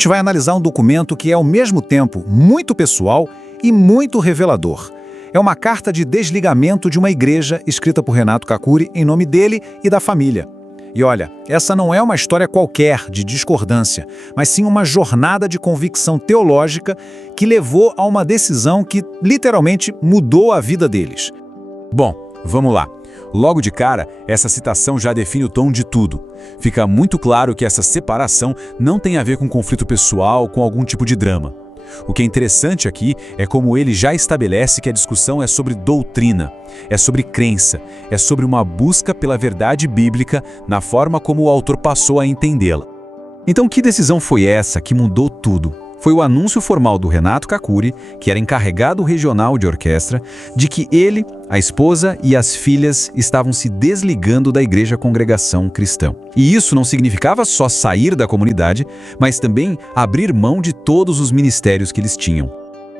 gente vai analisar um documento que é ao mesmo tempo muito pessoal e muito revelador. É uma carta de desligamento de uma igreja escrita por Renato Kakuri em nome dele e da família. E olha, essa não é uma história qualquer de discordância, mas sim uma jornada de convicção teológica que levou a uma decisão que literalmente mudou a vida deles. Bom, vamos lá. Logo de cara, essa citação já define o tom de tudo. Fica muito claro que essa separação não tem a ver com conflito pessoal, com algum tipo de drama. O que é interessante aqui é como ele já estabelece que a discussão é sobre doutrina, é sobre crença, é sobre uma busca pela verdade bíblica na forma como o autor passou a entendê-la. Então, que decisão foi essa que mudou tudo? Foi o anúncio formal do Renato Kakuri, que era encarregado regional de orquestra, de que ele, a esposa e as filhas estavam se desligando da Igreja Congregação Cristã. E isso não significava só sair da comunidade, mas também abrir mão de todos os ministérios que eles tinham.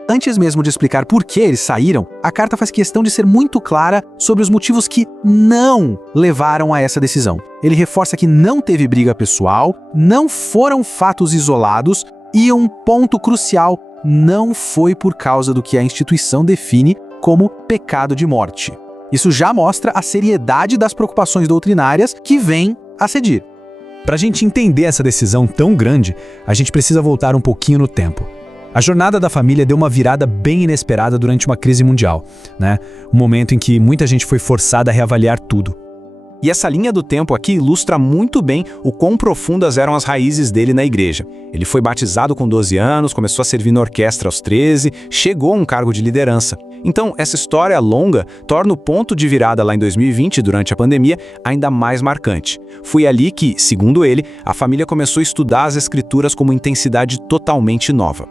Antes mesmo de explicar por que eles saíram, a carta faz questão de ser muito clara sobre os motivos que não levaram a essa decisão. Ele reforça que não teve briga pessoal, não foram fatos isolados, e um ponto crucial, não foi por causa do que a instituição define como pecado de morte. Isso já mostra a seriedade das preocupações doutrinárias que vêm a seguir. Para a gente entender essa decisão tão grande, a gente precisa voltar um pouquinho no tempo. A jornada da família deu uma virada bem inesperada durante uma crise mundial, né? Um momento em que muita gente foi forçada a reavaliar tudo. E essa linha do tempo aqui ilustra muito bem o quão profundas eram as raízes dele na igreja. Ele foi batizado com 12 anos, começou a servir na orquestra aos 13, chegou a um cargo de liderança. Então, essa história longa torna o ponto de virada lá em 2020, durante a pandemia, ainda mais marcante. Foi ali que, segundo ele, a família começou a estudar as escrituras com uma intensidade totalmente nova.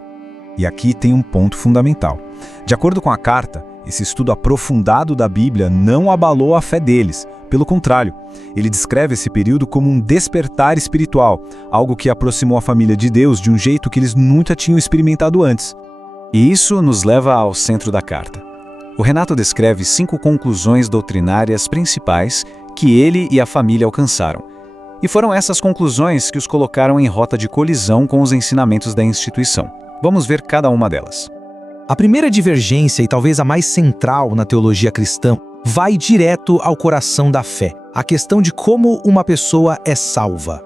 E aqui tem um ponto fundamental. De acordo com a carta, esse estudo aprofundado da Bíblia não abalou a fé deles. Pelo contrário, ele descreve esse período como um despertar espiritual, algo que aproximou a família de Deus de um jeito que eles nunca tinham experimentado antes. E isso nos leva ao centro da carta. O Renato descreve 5 conclusões doutrinárias principais que ele e a família alcançaram. E foram essas conclusões que os colocaram em rota de colisão com os ensinamentos da instituição. Vamos ver cada uma delas. A primeira divergência, e talvez a mais central na teologia cristã, vai direto ao coração da fé, a questão de como uma pessoa é salva.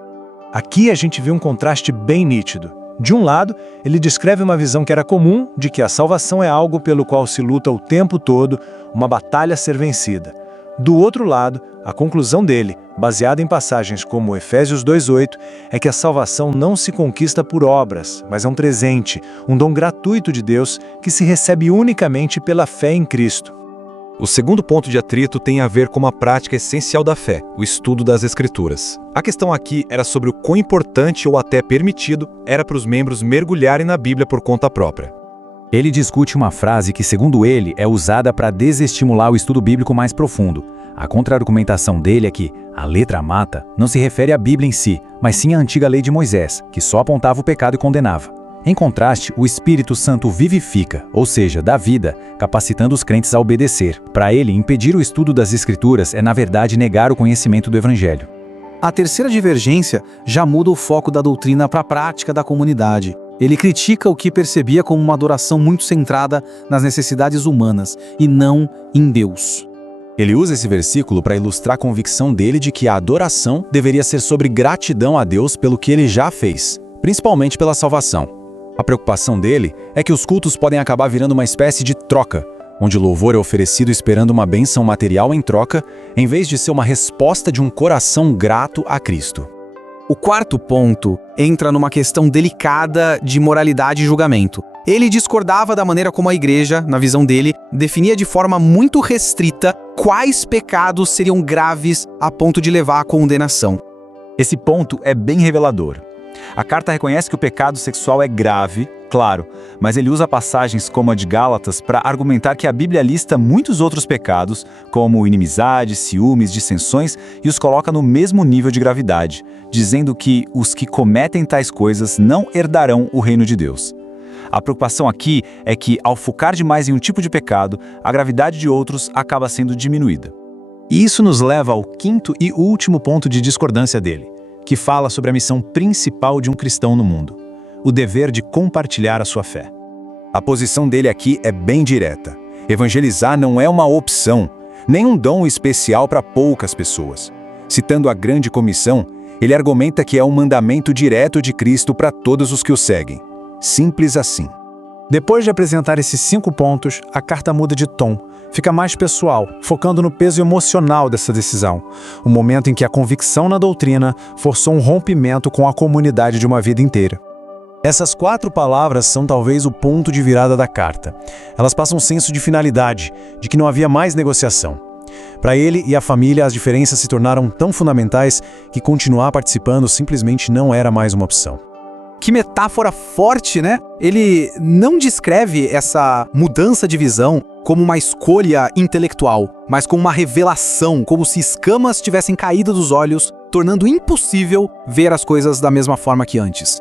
Aqui a gente vê um contraste bem nítido. De um lado, ele descreve uma visão que era comum de que a salvação é algo pelo qual se luta o tempo todo, uma batalha a ser vencida. Do outro lado, a conclusão dele, baseada em passagens como Efésios 2:8, é que a salvação não se conquista por obras, mas é um presente, um dom gratuito de Deus que se recebe unicamente pela fé em Cristo. O segundo ponto de atrito tem a ver com uma prática essencial da fé, o estudo das Escrituras. A questão aqui era sobre o quão importante ou até permitido era para os membros mergulharem na Bíblia por conta própria. Ele discute uma frase que, segundo ele, é usada para desestimular o estudo bíblico mais profundo. A contra-argumentação dele é que a letra mata não se refere à Bíblia em si, mas sim à antiga lei de Moisés, que só apontava o pecado e condenava. Em contraste, o Espírito Santo vivifica, ou seja, dá vida, capacitando os crentes a obedecer. Para ele, impedir o estudo das Escrituras é, na verdade, negar o conhecimento do Evangelho. A terceira divergência já muda o foco da doutrina para a prática da comunidade. Ele critica o que percebia como uma adoração muito centrada nas necessidades humanas e não em Deus. Ele usa esse versículo para ilustrar a convicção dele de que a adoração deveria ser sobre gratidão a Deus pelo que ele já fez, principalmente pela salvação. A preocupação dele é que os cultos podem acabar virando uma espécie de troca, onde o louvor é oferecido esperando uma bênção material em troca, em vez de ser uma resposta de um coração grato a Cristo. O quarto ponto entra numa questão delicada de moralidade e julgamento. Ele discordava da maneira como a igreja, na visão dele, definia de forma muito restrita quais pecados seriam graves a ponto de levar à condenação. Esse ponto é bem revelador. A carta reconhece que o pecado sexual é grave, claro, mas ele usa passagens como a de Gálatas para argumentar que a Bíblia lista muitos outros pecados, como inimizade, ciúmes, dissensões, e os coloca no mesmo nível de gravidade, dizendo que os que cometem tais coisas não herdarão o reino de Deus. A preocupação aqui é que, ao focar demais em um tipo de pecado, a gravidade de outros acaba sendo diminuída. E isso nos leva ao quinto e último ponto de discordância dele, que fala sobre a missão principal de um cristão no mundo. o dever de compartilhar a sua fé. A posição dele aqui é bem direta. Evangelizar não é uma opção, nem um dom especial para poucas pessoas. Citando a Grande Comissão, ele argumenta que é um mandamento direto de Cristo para todos os que o seguem. Simples assim. Depois de apresentar esses 5 pontos, a carta muda de tom, fica mais pessoal, focando no peso emocional dessa decisão, o momento em que a convicção na doutrina forçou um rompimento com a comunidade de uma vida inteira. Essas 4 palavras são talvez o ponto de virada da carta. Elas passam um senso de finalidade, de que não havia mais negociação. Para ele e a família, as diferenças se tornaram tão fundamentais que continuar participando simplesmente não era mais uma opção. Que metáfora forte, né? Ele não descreve essa mudança de visão como uma escolha intelectual, mas como uma revelação, como se escamas tivessem caído dos olhos, tornando impossível ver as coisas da mesma forma que antes.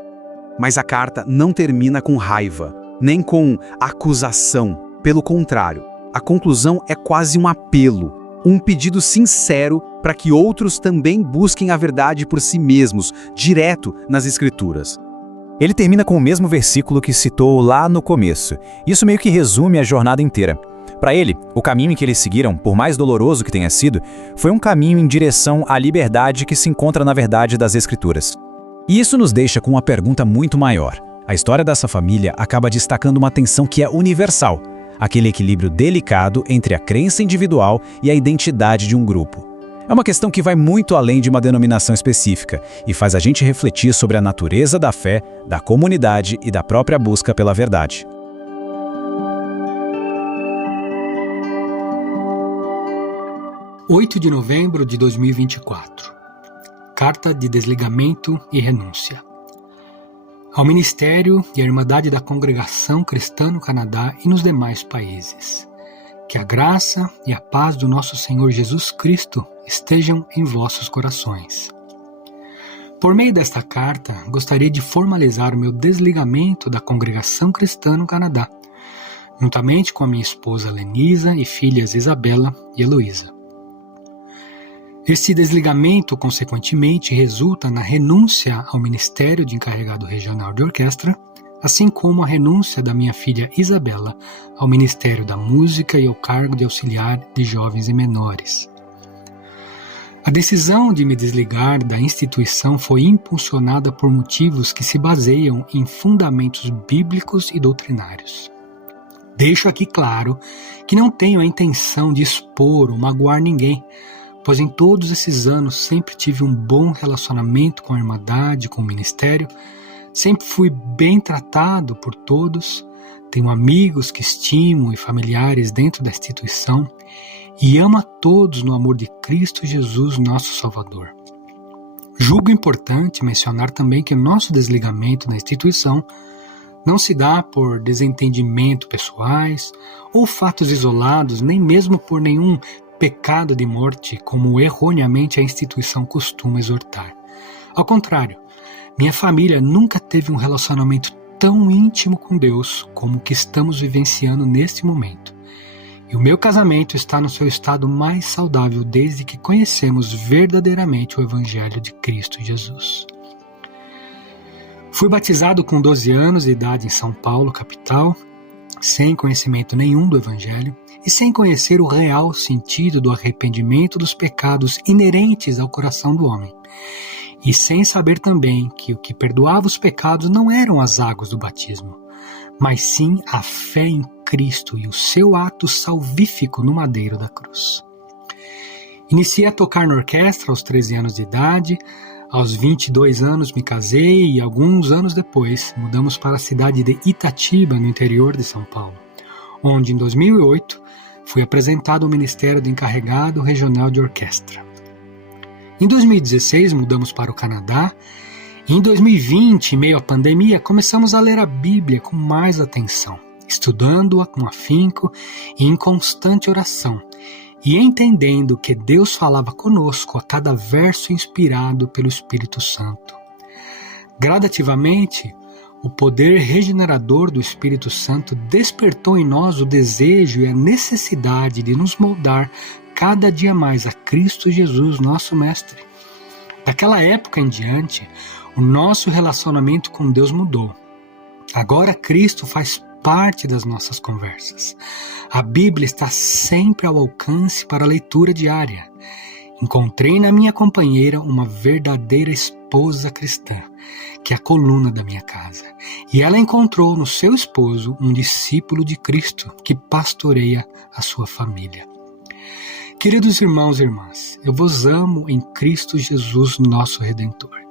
Mas a carta não termina com raiva, nem com acusação. Pelo contrário, a conclusão é quase um apelo, um pedido sincero para que outros também busquem a verdade por si mesmos, direto nas Escrituras. Ele termina com o mesmo versículo que citou lá no começo. Isso meio que resume a jornada inteira. Para ele, o caminho em que eles seguiram, por mais doloroso que tenha sido, foi um caminho em direção à liberdade que se encontra na verdade das Escrituras. E isso nos deixa com uma pergunta muito maior. A história dessa família acaba destacando uma tensão que é universal, aquele equilíbrio delicado entre a crença individual e a identidade de um grupo. É uma questão que vai muito além de uma denominação específica e faz a gente refletir sobre a natureza da fé, da comunidade e da própria busca pela verdade. – 8 de novembro de 2024. Carta de desligamento e renúncia. Ao Ministério e à Irmandade da Congregação Cristã no Canadá e nos demais países. Que a graça e a paz do nosso Senhor Jesus Cristo estejam em vossos corações. Por meio desta carta, gostaria de formalizar o meu desligamento da Congregação Cristã no Canadá, juntamente com a minha esposa Lenisa e filhas Isabela e Heloísa. Este desligamento, consequentemente, resulta na renúncia ao Ministério de Encarregado Regional de Orquestra, assim como a renúncia da minha filha Isabela ao Ministério da Música e ao cargo de auxiliar de jovens e menores. A decisão de me desligar da instituição foi impulsionada por motivos que se baseiam em fundamentos bíblicos e doutrinários. Deixo aqui claro que não tenho a intenção de expor ou magoar ninguém, pois em todos esses anos sempre tive um bom relacionamento com a Irmandade, com o Ministério, sempre fui bem tratado por todos, tenho amigos que estimo e familiares dentro da instituição e amo a todos no amor de Cristo Jesus, nosso Salvador. Julgo importante mencionar também que o nosso desligamento da instituição não se dá por desentendimento pessoais ou fatos isolados, nem mesmo por nenhum pecado de morte, como erroneamente a instituição costuma exortar. Ao contrário, minha família nunca teve um relacionamento tão íntimo com Deus como o que estamos vivenciando neste momento. E o meu casamento está no seu estado mais saudável desde que conhecemos verdadeiramente o Evangelho de Cristo Jesus. Fui batizado com 12 anos de idade em São Paulo, capital, sem conhecimento nenhum do Evangelho e sem conhecer o real sentido do arrependimento dos pecados inerentes ao coração do homem. E sem saber também que o que perdoava os pecados não eram as águas do batismo, mas sim a fé em Cristo e o seu ato salvífico no madeiro da cruz. Iniciei a tocar na orquestra aos 13 anos de idade, aos 22 anos me casei e alguns anos depois mudamos para a cidade de Itatiba, no interior de São Paulo, onde em 2008 fui apresentado ao Ministério do Encarregado Regional de Orquestra. Em 2016 mudamos para o Canadá e em 2020, em meio à pandemia, começamos a ler a Bíblia com mais atenção, estudando-a com afinco e em constante oração, e entendendo que Deus falava conosco a cada verso inspirado pelo Espírito Santo. Gradativamente, o poder regenerador do Espírito Santo despertou em nós o desejo e a necessidade de nos moldar cada dia mais a Cristo Jesus, nosso Mestre. Daquela época em diante, o nosso relacionamento com Deus mudou. Agora Cristo faz parte das nossas conversas. A Bíblia está sempre ao alcance para a leitura diária. Encontrei na minha companheira uma verdadeira esposa cristã, que é a coluna da minha casa. E ela encontrou no seu esposo um discípulo de Cristo que pastoreia a sua família. Queridos irmãos e irmãs, eu vos amo em Cristo Jesus, nosso Redentor.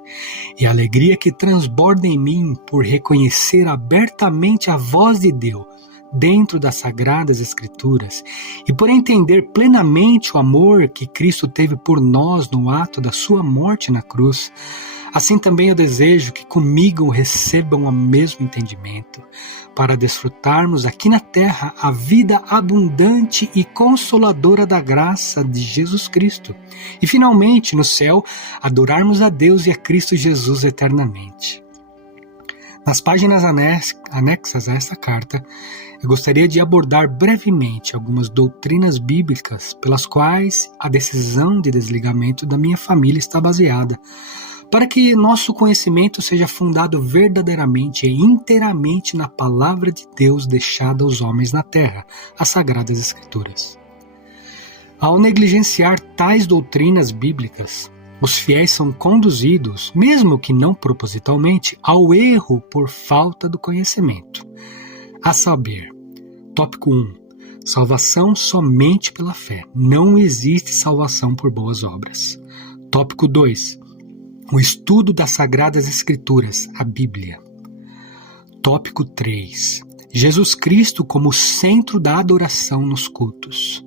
E a alegria que transborda em mim por reconhecer abertamente a voz de Deus dentro das Sagradas Escrituras e por entender plenamente o amor que Cristo teve por nós no ato da sua morte na cruz. Assim também eu desejo que comigo recebam o mesmo entendimento, para desfrutarmos aqui na terra a vida abundante e consoladora da graça de Jesus Cristo. E finalmente, no céu, adorarmos a Deus e a Cristo Jesus eternamente. Nas páginas anexas a esta carta, eu gostaria de abordar brevemente algumas doutrinas bíblicas pelas quais a decisão de desligamento da minha família está baseada, para que nosso conhecimento seja fundado verdadeiramente e inteiramente na palavra de Deus deixada aos homens na terra, as Sagradas Escrituras. Ao negligenciar tais doutrinas bíblicas, os fiéis são conduzidos, mesmo que não propositalmente, ao erro por falta do conhecimento. A saber, tópico 1. Salvação somente pela fé. Não existe salvação por boas obras. Tópico 2. O estudo das Sagradas Escrituras, a Bíblia. Tópico 3. Jesus Cristo como centro da adoração nos cultos.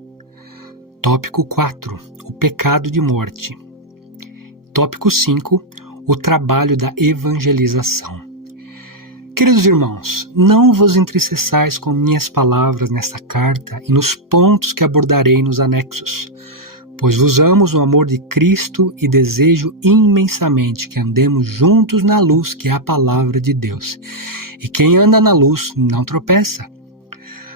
Tópico 4. O pecado de morte. Tópico 5. O trabalho da evangelização. Queridos irmãos, não vos entristeçais com minhas palavras nesta carta e nos pontos que abordarei nos anexos, pois vos amo no amor de Cristo e desejo imensamente que andemos juntos na luz que é a palavra de Deus. E quem anda na luz não tropeça.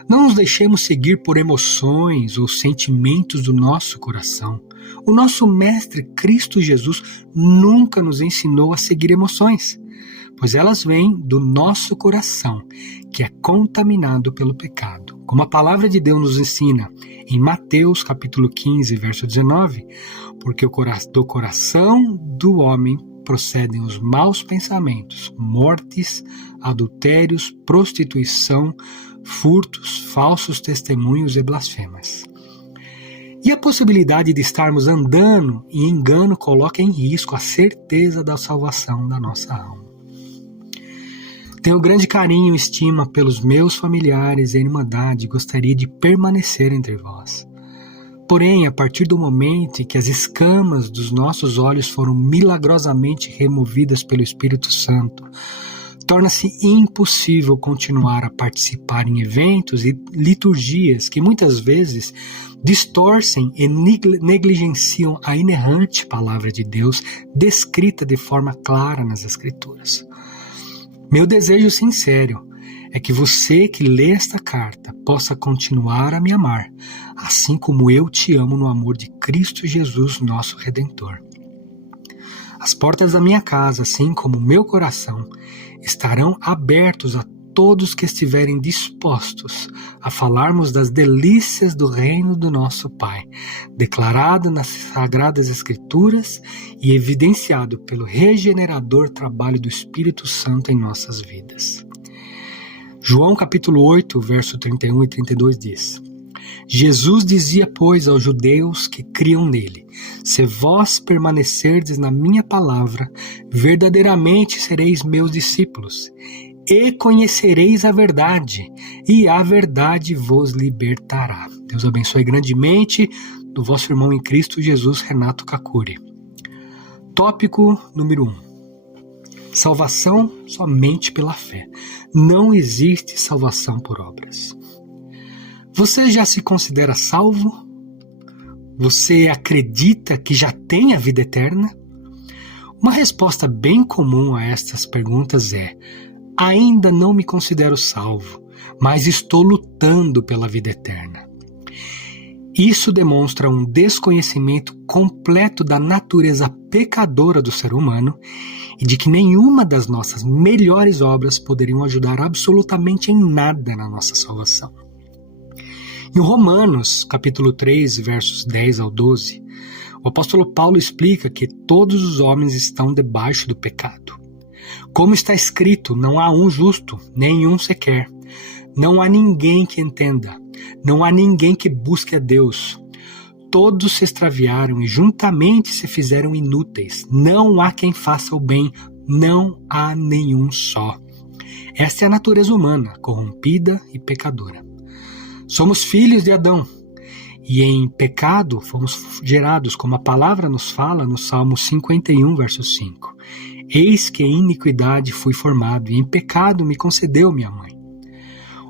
Não nos deixemos seguir por emoções ou sentimentos do nosso coração. O nosso Mestre Cristo Jesus nunca nos ensinou a seguir emoções, pois elas vêm do nosso coração, que é contaminado pelo pecado. Como a palavra de Deus nos ensina em Mateus capítulo 15, verso 19, porque do coração do homem procedem os maus pensamentos, mortes, adultérios, prostituição, furtos, falsos testemunhos e blasfemas. E a possibilidade de estarmos andando em engano coloca em risco a certeza da salvação da nossa alma. Tenho grande carinho e estima pelos meus familiares e a irmandade e gostaria de permanecer entre vós. Porém, a partir do momento em que as escamas dos nossos olhos foram milagrosamente removidas pelo Espírito Santo, torna-se impossível continuar a participar em eventos e liturgias que muitas vezes distorcem e negligenciam a inerrante palavra de Deus descrita de forma clara nas Escrituras. Meu desejo sincero é que você que lê esta carta possa continuar a me amar, assim como eu te amo no amor de Cristo Jesus, nosso Redentor. As portas da minha casa, assim como o meu coração, estarão abertos a todos que estiverem dispostos a falarmos das delícias do reino do nosso Pai, declarado nas Sagradas Escrituras e evidenciado pelo regenerador trabalho do Espírito Santo em nossas vidas. João capítulo 8, verso 31 e 32 diz: Jesus dizia, pois, aos judeus que criam nele: se vós permanecerdes na minha palavra, verdadeiramente sereis meus discípulos, e conhecereis a verdade, e a verdade vos libertará. Deus abençoe grandemente do vosso irmão em Cristo Jesus, Renato Kakuri. Tópico número 1. Salvação somente pela fé. Não existe salvação por obras. Você já se considera salvo? Você acredita que já tem a vida eterna? Uma resposta bem comum a estas perguntas é: ainda não me considero salvo, mas estou lutando pela vida eterna. Isso demonstra um desconhecimento completo da natureza pecadora do ser humano e de que nenhuma das nossas melhores obras poderiam ajudar absolutamente em nada na nossa salvação. Em Romanos, capítulo 3, versos 10 ao 12, o apóstolo Paulo explica que todos os homens estão debaixo do pecado. Como está escrito, não há um justo, nenhum sequer. Não há ninguém que entenda, não há ninguém que busque a Deus. Todos se extraviaram e juntamente se fizeram inúteis. Não há quem faça o bem, não há nenhum só. Esta é a natureza humana, corrompida e pecadora. Somos filhos de Adão e em pecado fomos gerados, como a palavra nos fala no Salmo 51, verso 5. Eis que em iniquidade fui formado e em pecado me concedeu minha mãe.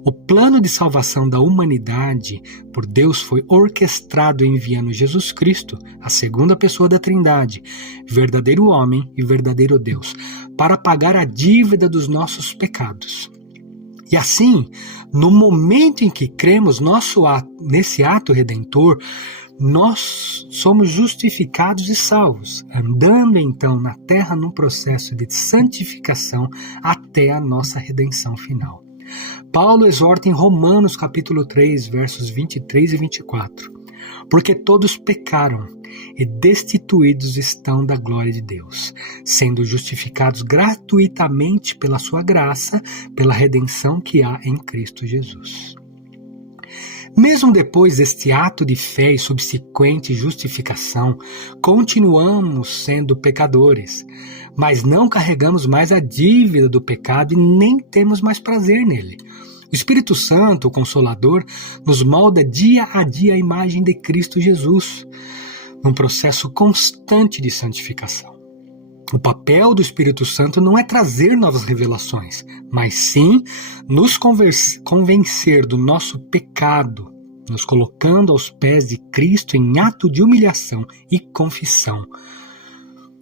O plano de salvação da humanidade por Deus foi orquestrado enviando Jesus Cristo, a segunda pessoa da Trindade, verdadeiro homem e verdadeiro Deus, para pagar a dívida dos nossos pecados. E assim, no momento em que cremos nesse ato redentor, nós somos justificados e salvos, andando então na terra num processo de santificação até a nossa redenção final. Paulo exorta em Romanos capítulo 3, versos 23 e 24. Porque todos pecaram e destituídos estão da glória de Deus, sendo justificados gratuitamente pela sua graça, pela redenção que há em Cristo Jesus. Mesmo depois deste ato de fé e subsequente justificação, continuamos sendo pecadores, mas não carregamos mais a dívida do pecado e nem temos mais prazer nele. O Espírito Santo, o Consolador, nos molda dia a dia a imagem de Cristo Jesus, num processo constante de santificação. O papel do Espírito Santo não é trazer novas revelações, mas sim nos convencer do nosso pecado, nos colocando aos pés de Cristo em ato de humilhação e confissão.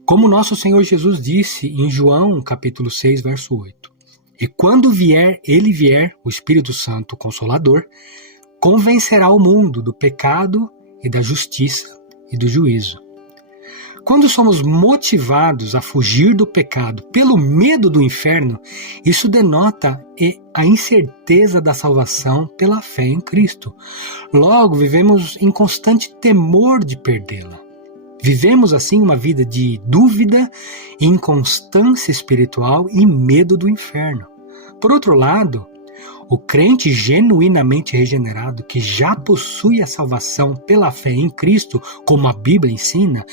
Como nosso Senhor Jesus disse em João, capítulo 6, verso 8. E quando ele vier, o Espírito Santo, o Consolador, convencerá o mundo do pecado e da justiça e do juízo. Quando somos motivados a fugir do pecado pelo medo do inferno, isso denota a incerteza da salvação pela fé em Cristo. Logo, vivemos em constante temor de perdê-la. Vivemos assim uma vida de dúvida, inconstância espiritual e medo do inferno. Por outro lado, o crente genuinamente regenerado, que já possui a salvação pela fé em Cristo, como a Bíblia ensina,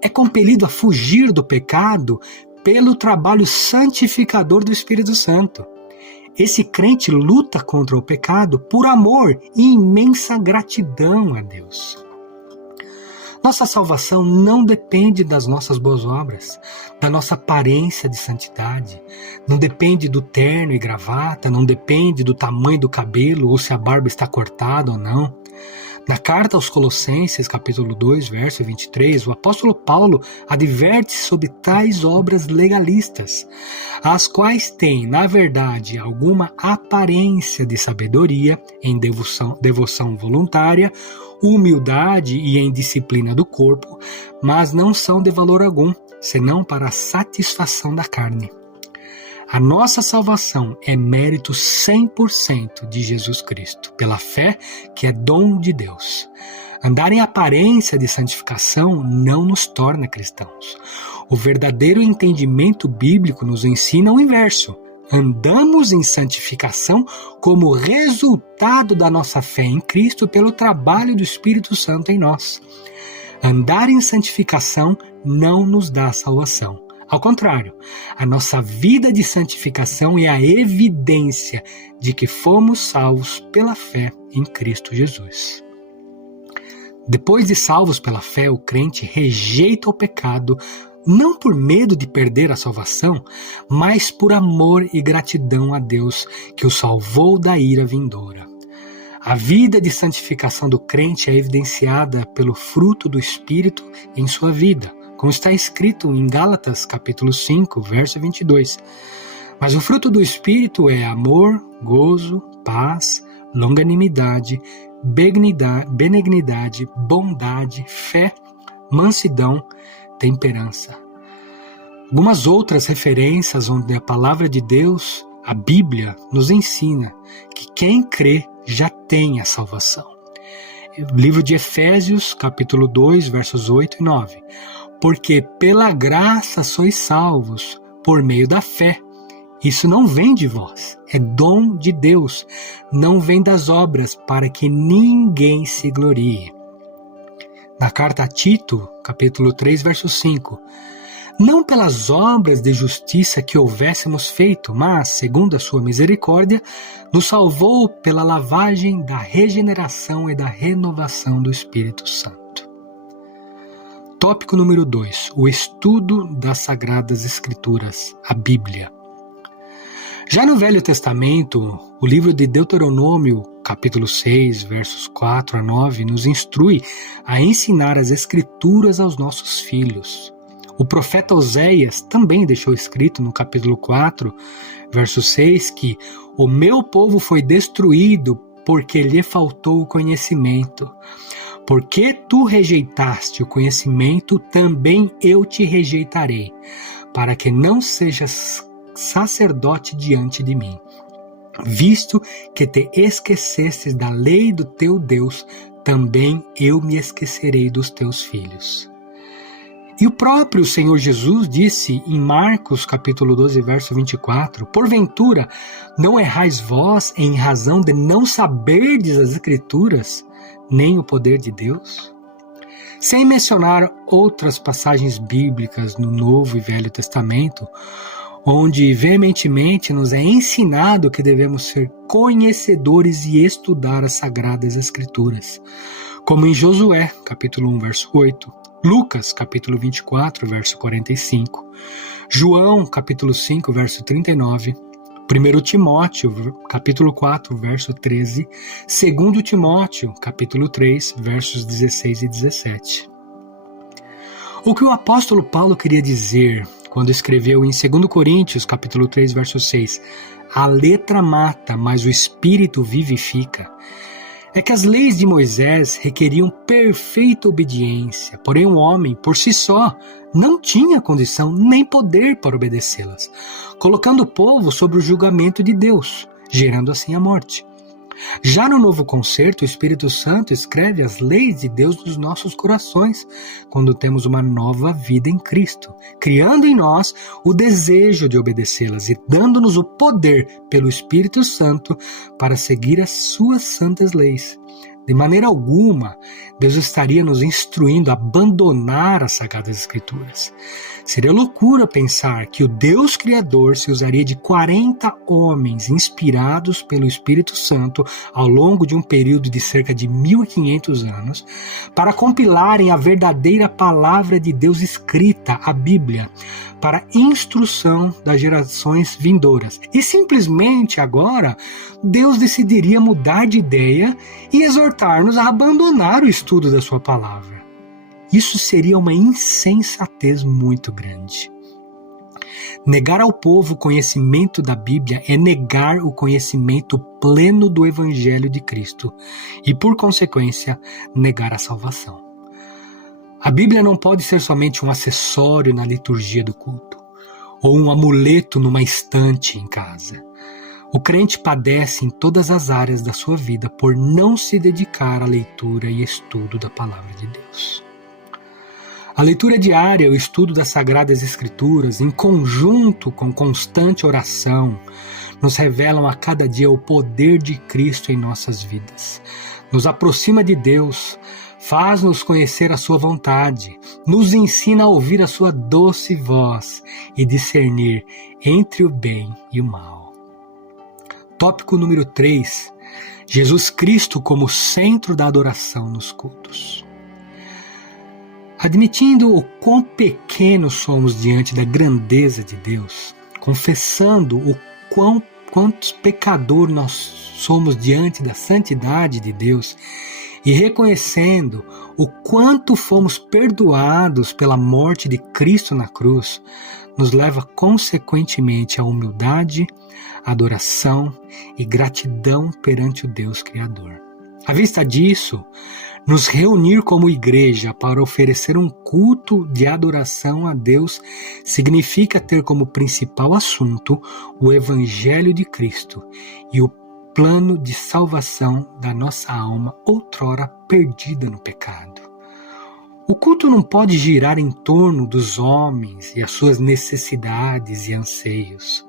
é compelido a fugir do pecado pelo trabalho santificador do Espírito Santo. Esse crente luta contra o pecado por amor e imensa gratidão a Deus. Nossa salvação não depende das nossas boas obras, da nossa aparência de santidade, não depende do terno e gravata, não depende do tamanho do cabelo ou se a barba está cortada ou não. Na carta aos Colossenses, capítulo 2, verso 23, o apóstolo Paulo adverte sobre tais obras legalistas, as quais têm, na verdade, alguma aparência de sabedoria em devoção voluntária, humildade e em disciplina do corpo, mas não são de valor algum, senão para a satisfação da carne. A nossa salvação é mérito 100% de Jesus Cristo, pela fé que é dom de Deus. Andar em aparência de santificação não nos torna cristãos. O verdadeiro entendimento bíblico nos ensina o inverso. Andamos em santificação como resultado da nossa fé em Cristo pelo trabalho do Espírito Santo em nós. Andar em santificação não nos dá salvação. Ao contrário, a nossa vida de santificação é a evidência de que fomos salvos pela fé em Cristo Jesus. Depois de salvos pela fé, o crente rejeita o pecado, não por medo de perder a salvação, mas por amor e gratidão a Deus que o salvou da ira vindoura. A vida de santificação do crente é evidenciada pelo fruto do Espírito em sua vida, como está escrito em Gálatas capítulo 5, verso 22. Mas o fruto do Espírito é amor, gozo, paz, longanimidade, benignidade, bondade, fé, mansidão, temperança. Algumas outras referências onde a palavra de Deus, a Bíblia, nos ensina que quem crê já tem a salvação. O livro de Efésios, capítulo 2, versos 8 e 9. Porque pela graça sois salvos, por meio da fé. Isso não vem de vós, é dom de Deus, não vem das obras, para que ninguém se glorie. Na carta a Tito, capítulo 3, verso 5. Não pelas obras de justiça que houvéssemos feito, mas, segundo a sua misericórdia, nos salvou pela lavagem da regeneração e da renovação do Espírito Santo. Tópico número 2. O estudo das Sagradas Escrituras, a Bíblia. Já no Velho Testamento, o livro de Deuteronômio, capítulo 6, versos 4 a 9, nos instrui a ensinar as Escrituras aos nossos filhos. O profeta Oséias também deixou escrito no capítulo 4, verso 6, que o meu povo foi destruído porque lhe faltou o conhecimento. Porque tu rejeitaste o conhecimento, também eu te rejeitarei, para que não sejas sacerdote diante de mim. Visto que te esquecestes da lei do teu Deus, também eu me esquecerei dos teus filhos. E o próprio Senhor Jesus disse em Marcos capítulo 12, verso 24, porventura não errais vós em razão de não saberdes as Escrituras, nem o poder de Deus? Sem mencionar outras passagens bíblicas no Novo e Velho Testamento, onde veementemente nos é ensinado que devemos ser conhecedores e estudar as Sagradas Escrituras, como em Josué, capítulo 1, verso 8, Lucas, capítulo 24, verso 45, João, capítulo 5, verso 39, 1 Timóteo, capítulo 4, verso 13, 2 Timóteo, capítulo 3, versos 16 e 17. O que o apóstolo Paulo queria dizer quando escreveu em 2 Coríntios, capítulo 3, verso 6, a letra mata, mas o espírito vivifica, é que as leis de Moisés requeriam perfeita obediência, porém o homem, por si só, não tinha condição nem poder para obedecê-las, colocando o povo sob o julgamento de Deus, gerando assim a morte. Já no Novo Concerto, o Espírito Santo escreve as leis de Deus nos nossos corações, quando temos uma nova vida em Cristo, criando em nós o desejo de obedecê-las e dando-nos o poder pelo Espírito Santo para seguir as suas santas leis. De maneira alguma, Deus estaria nos instruindo a abandonar as Sagradas Escrituras. Seria loucura pensar que o Deus Criador se usaria de 40 homens inspirados pelo Espírito Santo ao longo de um período de cerca de 1500 anos para compilarem a verdadeira palavra de Deus escrita, a Bíblia, para instrução das gerações vindouras. E simplesmente agora, Deus decidiria mudar de ideia e exortar-nos a abandonar o estudo da sua palavra. Isso seria uma insensatez muito grande. Negar ao povo o conhecimento da Bíblia é negar o conhecimento pleno do Evangelho de Cristo e, por consequência, negar a salvação. A Bíblia não pode ser somente um acessório na liturgia do culto ou um amuleto numa estante em casa. O crente padece em todas as áreas da sua vida por não se dedicar à leitura e estudo da palavra de Deus. A leitura diária e o estudo das Sagradas Escrituras, em conjunto com constante oração, nos revelam a cada dia o poder de Cristo em nossas vidas. Nos aproxima de Deus, faz-nos conhecer a sua vontade, nos ensina a ouvir a sua doce voz e discernir entre o bem e o mal. Tópico número 3. Jesus Cristo como centro da adoração nos cultos. Admitindo o quão pequenos somos diante da grandeza de Deus, confessando o quantos pecadores nós somos diante da santidade de Deus e reconhecendo o quanto fomos perdoados pela morte de Cristo na cruz, nos leva consequentemente à humildade, adoração e gratidão perante o Deus Criador. À vista disso, nos reunir como igreja para oferecer um culto de adoração a Deus significa ter como principal assunto o Evangelho de Cristo e o plano de salvação da nossa alma outrora perdida no pecado. O culto não pode girar em torno dos homens e as suas necessidades e anseios.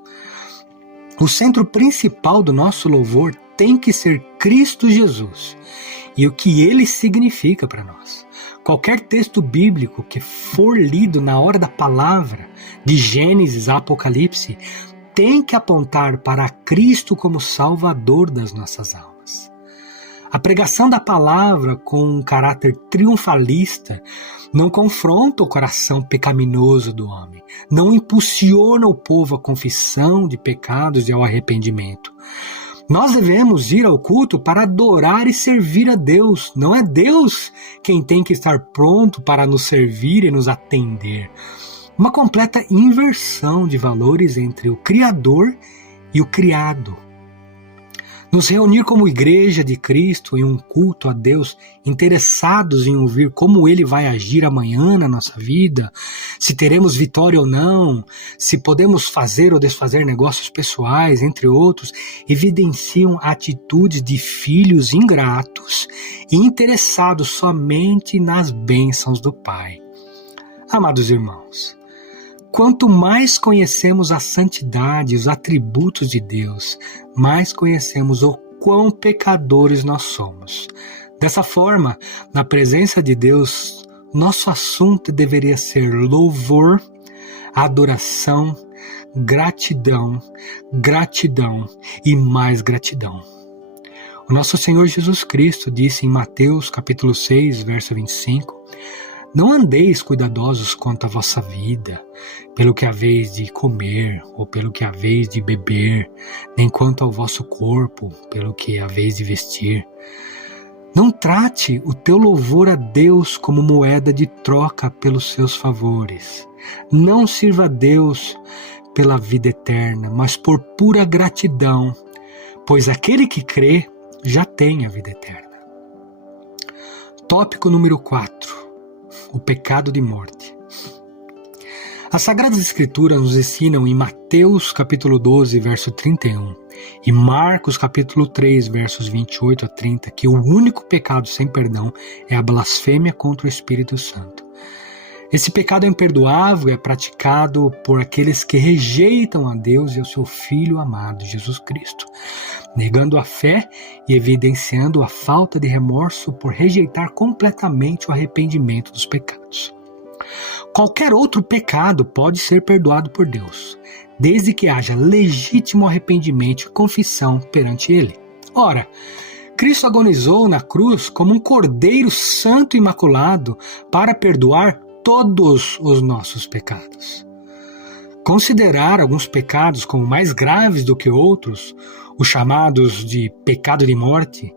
O centro principal do nosso louvor tem que ser Cristo Jesus e o que ele significa para nós. Qualquer texto bíblico que for lido na hora da palavra, de Gênesis a Apocalipse, tem que apontar para Cristo como Salvador das nossas almas. A pregação da palavra com um caráter triunfalista não confronta o coração pecaminoso do homem, não impulsiona o povo à confissão de pecados e ao arrependimento. Nós devemos ir ao culto para adorar e servir a Deus. Não é Deus quem tem que estar pronto para nos servir e nos atender. Uma completa inversão de valores entre o Criador e o criado. Nos reunir como igreja de Cristo em um culto a Deus, interessados em ouvir como Ele vai agir amanhã na nossa vida, se teremos vitória ou não, se podemos fazer ou desfazer negócios pessoais, entre outros, evidenciam atitudes de filhos ingratos e interessados somente nas bênçãos do Pai. Amados irmãos, quanto mais conhecemos a santidade e os atributos de Deus, mais conhecemos o quão pecadores nós somos. Dessa forma, na presença de Deus, nosso assunto deveria ser louvor, adoração, gratidão, gratidão e mais gratidão. O nosso Senhor Jesus Cristo disse em Mateus capítulo 6, verso 25, não andeis cuidadosos quanto à vossa vida, pelo que haveis de comer, ou pelo que haveis de beber, nem quanto ao vosso corpo, pelo que haveis de vestir. Não trate o teu louvor a Deus como moeda de troca pelos seus favores. Não sirva a Deus pela vida eterna, mas por pura gratidão, pois aquele que crê já tem a vida eterna. Tópico número 4. O pecado de morte. As Sagradas Escrituras nos ensinam em Mateus capítulo 12, verso 31 e Marcos capítulo 3, versos 28 a 30, que o único pecado sem perdão é a blasfêmia contra o Espírito Santo. Esse pecado é imperdoável e é praticado por aqueles que rejeitam a Deus e ao seu Filho amado, Jesus Cristo, negando a fé e evidenciando a falta de remorso por rejeitar completamente o arrependimento dos pecados. Qualquer outro pecado pode ser perdoado por Deus, desde que haja legítimo arrependimento e confissão perante Ele. Ora, Cristo agonizou na cruz como um cordeiro santo e imaculado para perdoar todos os nossos pecados. Considerar alguns pecados como mais graves do que outros, os chamados de pecado de morte,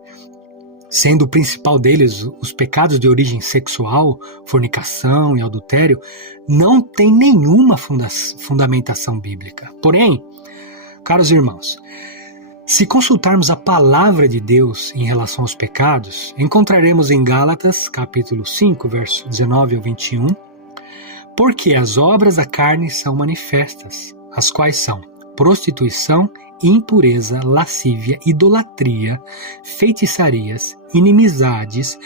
sendo o principal deles os pecados de origem sexual, fornicação e adultério, não tem nenhuma fundamentação bíblica. Porém, caros irmãos, se consultarmos a palavra de Deus em relação aos pecados, encontraremos em Gálatas, capítulo 5, verso 19 ao 21, porque as obras da carne são manifestas, as quais são prostituição, impureza, lascívia, idolatria, feitiçarias, inimizades,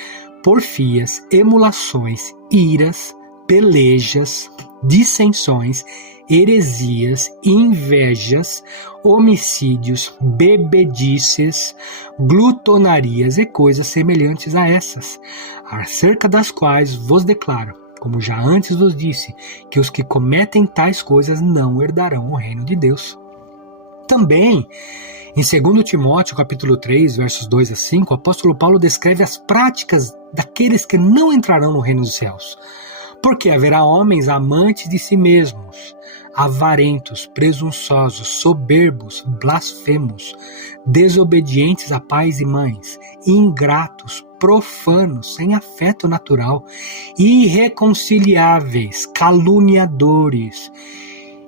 porfias, emulações, iras, pelejas, dissensões, heresias, invejas, homicídios, bebedices, glutonarias e coisas semelhantes a essas, acerca das quais vos declaro, como já antes vos disse, que os que cometem tais coisas não herdarão o reino de Deus. Também, em 2 Timóteo capítulo 3, versos 2 a 5, o apóstolo Paulo descreve as práticas daqueles que não entrarão no reino dos céus. Porque haverá homens amantes de si mesmos, avarentos, presunçosos, soberbos, blasfemos, desobedientes a pais e mães, ingratos, profanos, sem afeto natural, irreconciliáveis, caluniadores,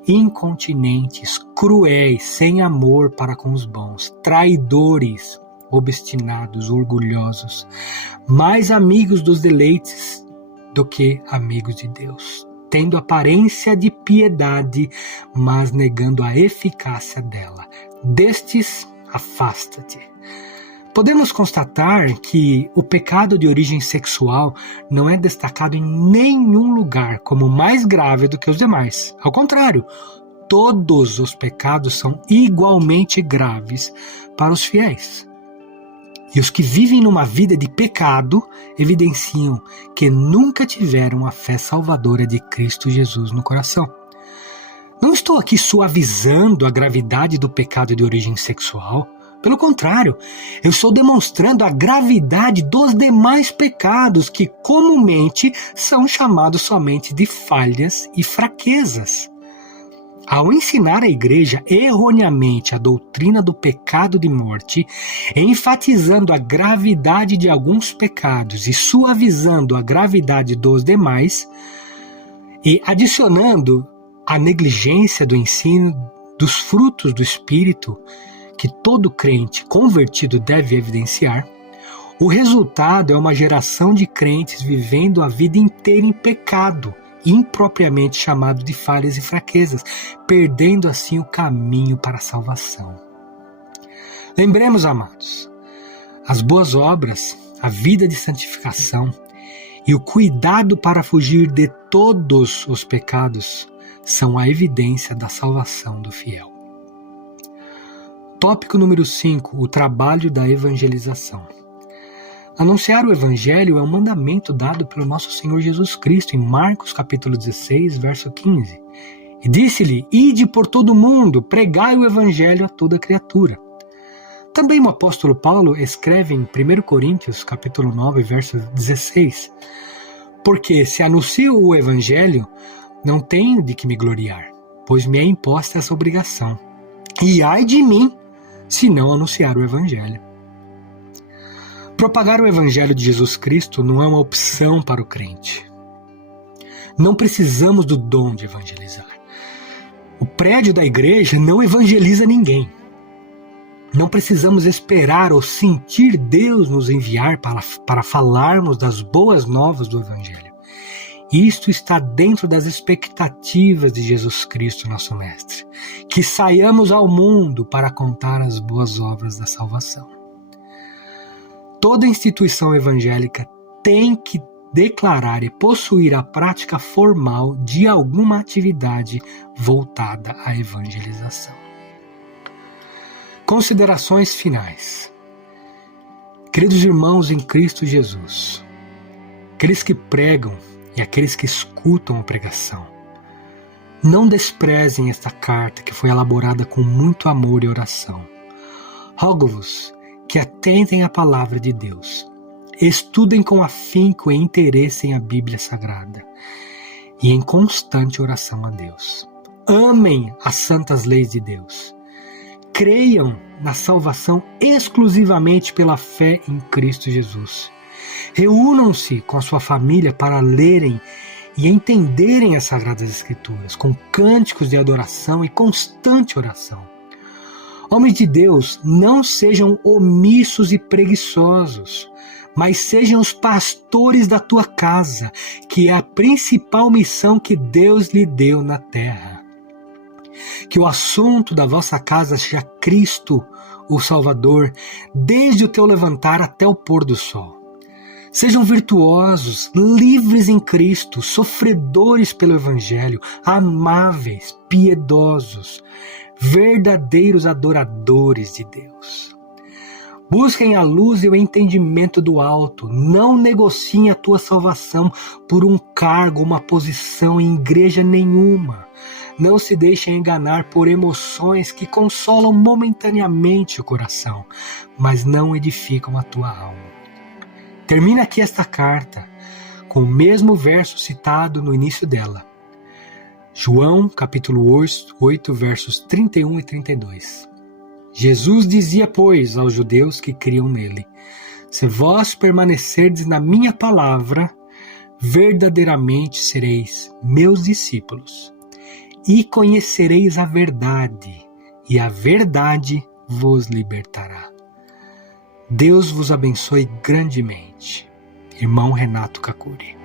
incontinentes, cruéis, sem amor para com os bons, traidores, obstinados, orgulhosos, mais amigos dos deleites do que amigos de Deus, tendo aparência de piedade, mas negando a eficácia dela. Destes, afasta-te. Podemos constatar que o pecado de origem sexual não é destacado em nenhum lugar como mais grave do que os demais. Ao contrário, todos os pecados são igualmente graves para os fiéis. E os que vivem numa vida de pecado evidenciam que nunca tiveram a fé salvadora de Cristo Jesus no coração. Não estou aqui suavizando a gravidade do pecado de origem sexual. Pelo contrário, eu estou demonstrando a gravidade dos demais pecados que comumente são chamados somente de falhas e fraquezas. Ao ensinar a igreja erroneamente a doutrina do pecado de morte, enfatizando a gravidade de alguns pecados e suavizando a gravidade dos demais, e adicionando a negligência do ensino dos frutos do Espírito, que todo crente convertido deve evidenciar, o resultado é uma geração de crentes vivendo a vida inteira em pecado, impropriamente chamado de falhas e fraquezas, perdendo assim o caminho para a salvação. Lembremos, amados, as boas obras, a vida de santificação e o cuidado para fugir de todos os pecados são a evidência da salvação do fiel. Tópico número 5, o trabalho da evangelização. Anunciar o Evangelho é um mandamento dado pelo nosso Senhor Jesus Cristo em Marcos capítulo 16, verso 15. E disse-lhe, ide por todo o mundo, pregai o Evangelho a toda criatura. Também o apóstolo Paulo escreve em 1 Coríntios capítulo 9, verso 16, porque se anuncio o Evangelho, não tenho de que me gloriar, pois me é imposta essa obrigação. E ai de mim, se não anunciar o Evangelho. Propagar o Evangelho de Jesus Cristo não é uma opção para o crente. Não precisamos do dom de evangelizar. O prédio da igreja não evangeliza ninguém. Não precisamos esperar ou sentir Deus nos enviar para falarmos das boas novas do Evangelho. Isto está dentro das expectativas de Jesus Cristo, nosso Mestre, que saiamos ao mundo para contar as boas obras da salvação. Toda instituição evangélica tem que declarar e possuir a prática formal de alguma atividade voltada à evangelização. Considerações finais. Queridos irmãos em Cristo Jesus, aqueles que pregam e aqueles que escutam a pregação, não desprezem esta carta que foi elaborada com muito amor e oração. Rogo-vos que atentem à palavra de Deus, estudem com afinco e interesse em a Bíblia Sagrada e em constante oração a Deus. Amem as santas leis de Deus. Creiam na salvação exclusivamente pela fé em Cristo Jesus. Reúnam-se com a sua família para lerem e entenderem as Sagradas Escrituras, com cânticos de adoração e constante oração. Homens de Deus, não sejam omissos e preguiçosos, mas sejam os pastores da tua casa, que é a principal missão que Deus lhe deu na terra. Que o assunto da vossa casa seja Cristo, o Salvador, desde o teu levantar até o pôr do sol. Sejam virtuosos, livres em Cristo, sofredores pelo Evangelho, amáveis, piedosos, verdadeiros adoradores de Deus. Busquem a luz e o entendimento do alto. Não negociem a tua salvação por um cargo, uma posição em igreja nenhuma. Não se deixem enganar por emoções que consolam momentaneamente o coração, mas não edificam a tua alma. Termina aqui esta carta com o mesmo verso citado no início dela. João, capítulo 8, versos 31 e 32. Jesus dizia, pois, aos judeus que criam nele, se vós permanecerdes na minha palavra, verdadeiramente sereis meus discípulos, e conhecereis a verdade, e a verdade vos libertará. Deus vos abençoe grandemente. Irmão Renato Kakuri.